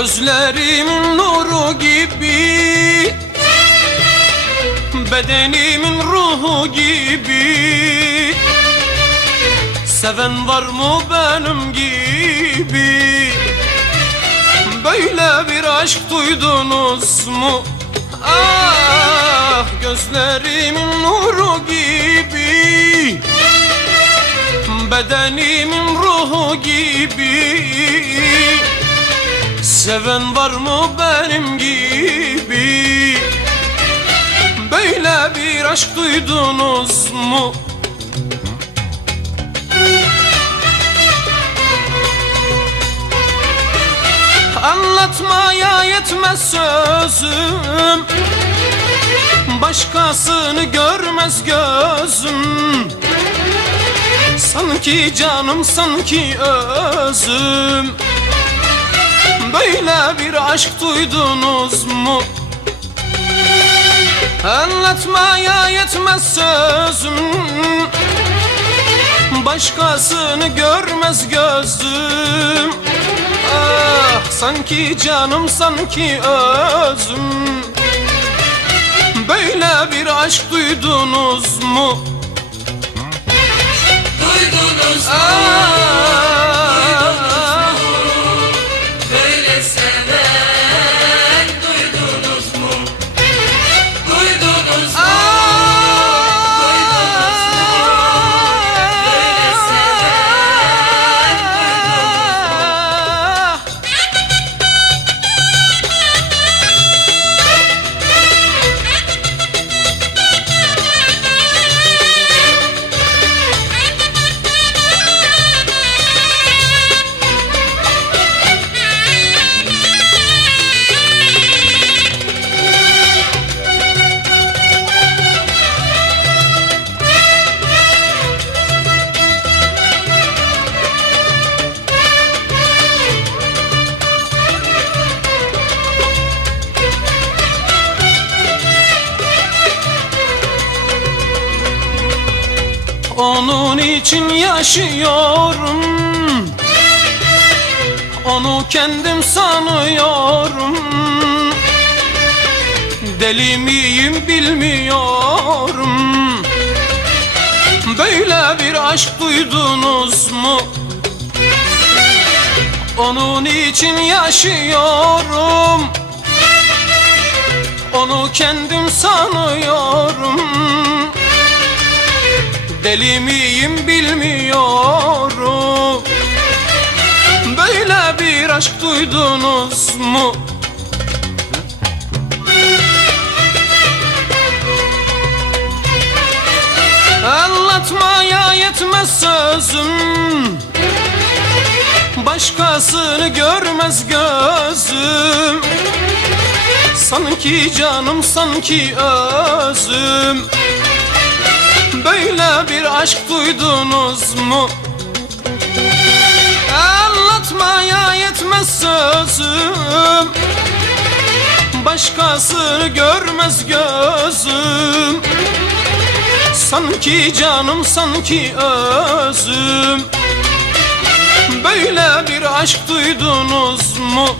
Gözlerimin nuru gibi Bedenimin ruhu gibi. Seven var mı benim gibi? Böyle bir aşk duydunuz mu? Ah gözlerimin nuru gibi. Bedenimin ruhu gibi Seven var mı benim gibi? Böyle bir aşk duydunuz mu? Anlatmaya yetmez sözüm. Başkasını görmez gözüm. Sanki canım sanki özüm Böyle bir aşk duydunuz mu? Anlatmaya yetmez sözüm Başkasını görmez gözüm Ah sanki canım sanki özüm Böyle bir aşk duydunuz mu? Onun için yaşıyorum. Onu kendim sanıyorum. Deli miyim bilmiyorum. Böyle bir aşk duydunuz mu? Onun için yaşıyorum. Onu kendim sanıyorum Deli miyim bilmiyorum. Böyle bir aşk duydunuz mu? Anlatmaya yetmez sözüm. Başkasını görmez gözüm. Sanki canım sanki özüm Böyle bir aşk duydunuz mu? Anlatmaya yetmez sözüm Başkasını görmez gözüm Sanki canım sanki özüm Böyle bir aşk duydunuz mu?